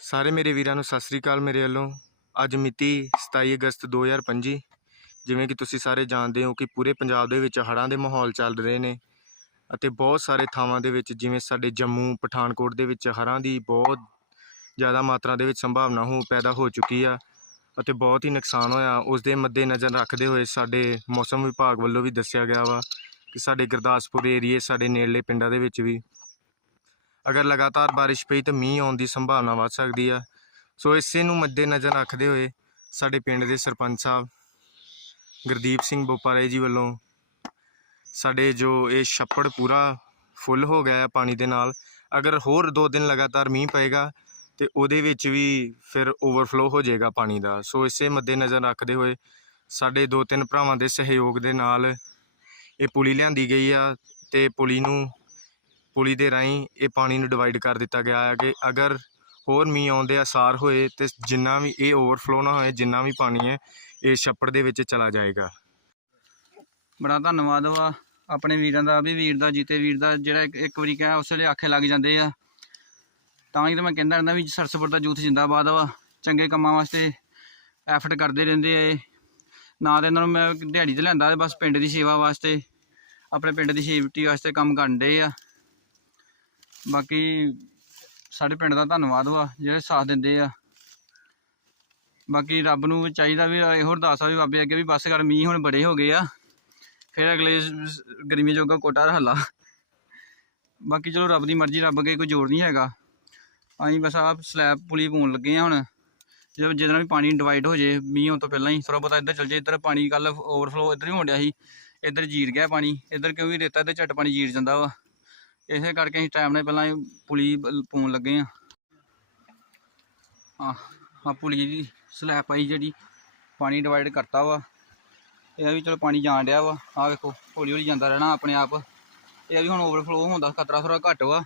ਸਾਰੇ ਮੇਰੇ ਵੀਰਾਂ ਨੂੰ ਸਤਿ ਸ੍ਰੀ ਅਕਾਲ ਮੇਰੇ ਵੱਲੋਂ। ਅੱਜ ਮਿਤੀ 27 ਅਗਸਤ 2025 ਜਿਵੇਂ ਕਿ ਤੁਸੀਂ ਸਾਰੇ ਜਾਣਦੇ ਹੋ ਕਿ ਪੂਰੇ ਪੰਜਾਬ ਦੇ ਵਿੱਚ ਹੜ੍ਹਾਂ ਦੇ ਮਾਹੌਲ ਚੱਲ ਰਹੇ ਨੇ ਅਤੇ ਬਹੁਤ ਸਾਰੇ ਥਾਵਾਂ ਦੇ ਵਿੱਚ ਜਿਵੇਂ ਸਾਡੇ ਜੰਮੂ, ਪਠਾਨਕੋਟ ਦੇ ਵਿੱਚ ਹੜ੍ਹਾਂ ਦੀ ਬਹੁਤ ਜ਼ਿਆਦਾ ਮਾਤਰਾ ਦੇ ਵਿੱਚ ਸੰਭਾਵਨਾ ਹੋ, ਪੈਦਾ ਹੋ ਚੁੱਕੀ ਆ ਅਤੇ ਬਹੁਤ ਹੀ ਨੁਕਸਾਨ ਹੋਇਆ। ਉਸ ਦੇ ਮੱਦੇ ਨਜ਼ਰ ਰੱਖਦੇ ਹੋਏ ਸਾਡੇ ਮੌਸਮ ਵਿਭਾਗ ਵੱਲੋਂ ਵੀ ਦੱਸਿਆ ਗਿਆ ਵਾ ਕਿ ਸਾਡੇ ਗੁਰਦਾਸਪੁਰ ਏਰੀਏ, ਸਾਡੇ ਨੇੜਲੇ ਪਿੰਡਾਂ ਦੇ ਵਿੱਚ ਵੀ ਅਗਰ ਲਗਾਤਾਰ ਬਾਰਿਸ਼ ਪਈ ਤਾਂ ਮੀਂਹ ਆਉਣ ਦੀ ਸੰਭਾਵਨਾ ਵੱਧ ਸਕਦੀ ਆ। ਸੋ ਇਸੇ ਨੂੰ ਮੱਦੇਨਜ਼ਰ ਰੱਖਦੇ ਹੋਏ ਸਾਡੇ ਪਿੰਡ ਦੇ ਸਰਪੰਚ ਸਾਹਿਬ ਗੁਰਦੀਪ ਸਿੰਘ ਬੋਪਾਰੇ ਜੀ ਵੱਲੋਂ ਸਾਡੇ ਜੋ ਇਹ ਛੱਪੜ ਪੂਰਾ ਫੁੱਲ ਹੋ ਗਿਆ ਹੈ ਪਾਣੀ ਦੇ ਨਾਲ, ਅਗਰ ਹੋਰ 2 ਦਿਨ ਲਗਾਤਾਰ ਮੀਂਹ ਪਏਗਾ ਤੇ ਉਹਦੇ ਵਿੱਚ ਵੀ ਫਿਰ ਓਵਰਫਲੋ ਹੋ ਜਾਏਗਾ ਪਾਣੀ ਦਾ। ਸੋ ਇਸੇ ਮੱਦੇਨਜ਼ਰ ਰੱਖਦੇ ਹੋਏ ਸਾਡੇ ਦੋ ਤਿੰਨ ਭਰਾਵਾਂ ਦੇ ਸਹਿਯੋਗ ਦੇ ਨਾਲ ਇਹ ਪੁਲੀ ਲਿਆਂਦੀ ਗਈ ਆ ਤੇ ਪੁਲੀ ਨੂੰ ਪੁਲੀ ਦੇ ਰਾਹੀਂ ਇਹ ਪਾਣੀ ਨੂੰ ਡਿਵਾਈਡ ਕਰ ਦਿੱਤਾ ਗਿਆ ਹੈ ਕਿ ਅਗਰ ਹੋਰ ਮੀਂਹ ਆਉਂਦੇ ਅਸਾਰ ਹੋਏ ਤੇ ਜਿੰਨਾ ਵੀ ਇਹ ਓਵਰਫਲੋ ਨਾ ਹੋਏ, ਜਿੰਨਾ ਵੀ ਪਾਣੀ ਹੈ, ਇਹ ਛੱਪੜ ਦੇ ਵਿੱਚ ਚਲਾ ਜਾਏਗਾ। ਬੜਾ ਧੰਨਵਾਦ ਵਾ। ਆਪਣੇ ਵੀਰਾਂ ਦਾ ਵੀ, ਵੀਰ ਦਾ, ਜੀਤੇ ਵੀਰ ਦਾ ਜਿਹੜਾ ਇੱਕ ਇੱਕ ਵਾਰੀ ਕਿਹਾ, ਉਸ ਵੇਲੇ ਆਖੇ ਲੱਗ ਜਾਂਦੇ ਆ। ਤਾਂ ਹੀ ਤਾਂ ਮੈਂ ਕਹਿੰਦਾ ਰਹਿੰਦਾ ਵੀ ਸਰਸਪੁਰ ਦਾ ਯੂਥ ਜਿੰਦਾਬਾਦ ਵਾ। ਚੰਗੇ ਕੰਮਾਂ ਵਾਸਤੇ ਐਫਰਟ ਕਰਦੇ ਰਹਿੰਦੇ ਆ ਨਾ ਤੇ ਇਹਨਾਂ ਨੂੰ ਮੈਂ ਦਿਹਾੜੀ ਤੇ ਲੈਂਦਾ ਬਸ ਪਿੰਡ ਦੀ ਸੇਵਾ ਵਾਸਤੇ, ਆਪਣੇ ਪਿੰਡ ਦੀ ਸੇਫਟੀ ਵਾਸਤੇ ਕੰਮ ਕਰਨ ਦੇ ਆ। ਬਾਕੀ ਸਾਡੇ ਪਿੰਡ ਦਾ ਧੰਨਵਾਦ ਵਾ, ਜਿਹੜੇ ਸਾਥ ਦਿੰਦੇ ਆ। ਬਾਕੀ ਰੱਬ ਨੂੰ ਚਾਹੀਦਾ ਵੀ ਇਹੋ ਅਰਦਾਸ ਆ ਵੀ ਬਾਬੇ ਅੱਗੇ ਵੀ ਬਸ ਕਰ, ਮੀਂਹ ਹੁਣ ਬੜੇ ਹੋ ਗਏ ਆ। ਫਿਰ ਅਗਲੇ ਸ- ਸ- ਗਰਮੀ ਜੋਗਾ ਕੋਟਾ ਰਹਲਾ ਬਾਕੀ ਚਲੋ ਰੱਬ ਦੀ ਮਰਜ਼ੀ, ਰੱਬ ਅੱਗੇ ਕੋਈ ਜ਼ੋਰ ਨਹੀਂ ਹੈਗਾ। ਅਸੀਂ ਬਸ ਆਹ ਸਲੈਬ ਪੁਲੀ ਪਾਉਣ ਲੱਗੇ ਆ ਹੁਣ। ਜਦੋਂ ਜਿਹਦੇ ਨਾਲ ਵੀ ਪਾਣੀ ਡਿਵਾਈਡ ਹੋ ਜੇ ਮੀਂਹ ਹੋਣ ਤੋਂ ਪਹਿਲਾਂ ਹੀ ਥੋੜਾ ਬਹੁਤਾ ਇੱਧਰ ਚੱਲ ਜੇ ਇੱਧਰ ਪਾਣੀ ਕੱਲ ਓਵਰਫਲੋ ਇੱਧਰ ਹੀ ਹੋਣ ਡਿਆ ਸੀ। ਇੱਧਰ ਜੀਰ ਗਿਆ ਪਾਣੀ, ਇੱਧਰ ਕਿਉਂਕਿ ਰੇਤਾ ਤੇ ਝੱਟ ਪਾਣੀ ਜੀਰ ਜਾਂਦਾ ਵਾ। ਇਸੇ ਕਰਕੇ ਅਸੀਂ ਟਾਈਮ ਨਾਲ ਪਹਿਲਾਂ ਹੀ ਪੁਲੀ ਪਾਉਣ ਲੱਗੇ ਆ ਆ ਆ ਪੁਲੀ ਦੀ ਸਲੈਬ ਪਾਈ ਜਿਹੜੀ, ਪਾਣੀ ਡਿਵਾਈਡ ਕਰਤਾ ਵਾ। ਇਹ ਵੀ ਚਲੋ ਪਾਣੀ ਜਾਣ ਡਿਆ ਵਾ। ਆਹ ਵੇਖੋ, ਹੌਲੀ ਹੌਲੀ ਜਾਂਦਾ ਰਹਿਣਾ ਆਪਣੇ ਆਪ। ਇਹ ਵੀ ਹੁਣ ਓਵਰਫਲੋ ਹੁੰਦਾ, ਖਤਰਾ ਥੋੜਾ ਘੱਟ ਵਾ।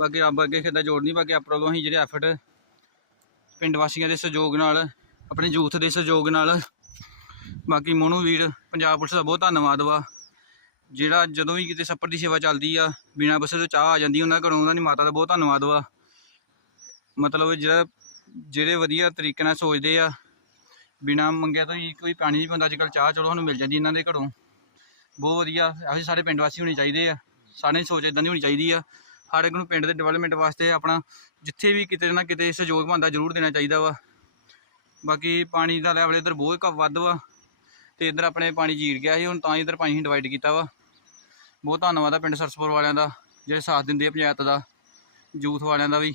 ਬਾਕੀ ਰੱਬ ਅੱਗੇ ਕਿਦਾ ਜੋੜ ਨਹੀਂ ਬਾਕੀ ਆਪਣੇ ਵੱਲੋਂ ਅਸੀਂ ਜਿਹੜੇ ਐਫਰਟ ਪਿੰਡ ਵਾਸੀਆਂ ਦੇ ਸਹਿਯੋਗ ਨਾਲ, ਆਪਣੇ ਯੂਥ ਦੇ ਸਹਿਯੋਗ ਨਾਲ, ਬਾਕੀ ਮੋਨੂ ਵੀਰ, ਪੰਜਾਬ ਪੁਲਿਸ ਦਾ ਬਹੁਤ ਧੰਨਵਾਦ ਵਾ। ਜਿਹੜਾ ਜਦੋਂ ਵੀ ਕਿਤੇ ਸੱਪਰ ਦੀ ਸੇਵਾ ਚੱਲਦੀ ਆ, ਬਿਨਾਂ ਬੱਸੇ ਤੋਂ ਚਾਹ ਆ ਜਾਂਦੀ, ਉਹਨਾਂ ਘਰੋਂ ਉਹਨਾਂ ਦੀ ਮਾਤਾ ਦਾ ਬਹੁਤ ਧੰਨਵਾਦ ਵਾ। ਮਤਲਬ ਜਿਹੜਾ, ਜਿਹੜੇ ਵਧੀਆ ਤਰੀਕੇ ਨਾਲ ਸੋਚਦੇ ਆ, ਬਿਨਾਂ ਮੰਗਿਆ ਤੋਂ ਹੀ ਕੋਈ ਪਾਣੀ ਨਹੀਂ ਪੈਂਦਾ ਅੱਜ ਕੱਲ੍ਹ ਚਾਹ ਚਲੋ ਸਾਨੂੰ ਮਿਲ ਜਾਂਦੀ ਇਹਨਾਂ ਦੇ ਘਰੋਂ। ਬਹੁਤ ਵਧੀਆ ਅਸੀਂ ਸਾਰੇ ਪਿੰਡ ਵਾਸੀ ਹੋਣੇ ਚਾਹੀਦੇ ਆ। ਸਾਰੇ ਸੋਚ ਇਦਾਂ ਦੀ ਹੋਣੀ ਚਾਹੀਦੀ ਆ। ਹਰ ਇੱਕ ਨੂੰ ਪਿੰਡ ਦੇ ਡਿਵੈਲਪਮੈਂਟ ਵਾਸਤੇ ਆਪਣਾ ਜਿੱਥੇ ਵੀ ਕਿਤੇ ਨਾ ਕਿਤੇ ਸਹਿਯੋਗ ਬਣਦਾ ਜ਼ਰੂਰ ਦੇਣਾ ਚਾਹੀਦਾ ਵਾ। ਬਾਕੀ ਪਾਣੀ ਦਾ ਲੈਵਲ ਇੱਧਰ ਬਹੁਤ ਘ- ਵੱਧ ਵਾ। ਤੇ ਇੱਧਰ ਆਪਣੇ ਪਾਣੀ ਜੀਰ ਗਿਆ ਸੀ, ਹੁਣ ਤਾਂ ਹੀ ਇੱਧਰ ਪਾਣੀ ਡਿਵਾਈਡ ਕੀਤਾ ਵਾ। ਬਹੁਤ ਧੰਨਵਾਦ ਆ ਪਿੰਡ ਸਰਸਪੁਰ ਵਾਲਿਆਂ ਦਾ, ਜਿਹੜੇ ਸਾਥ ਦਿੰਦੇ ਆ ਪੰਚਾਇਤ ਦਾ ਯੂਥ ਵਾਲਿਆਂ ਦਾ ਵੀ।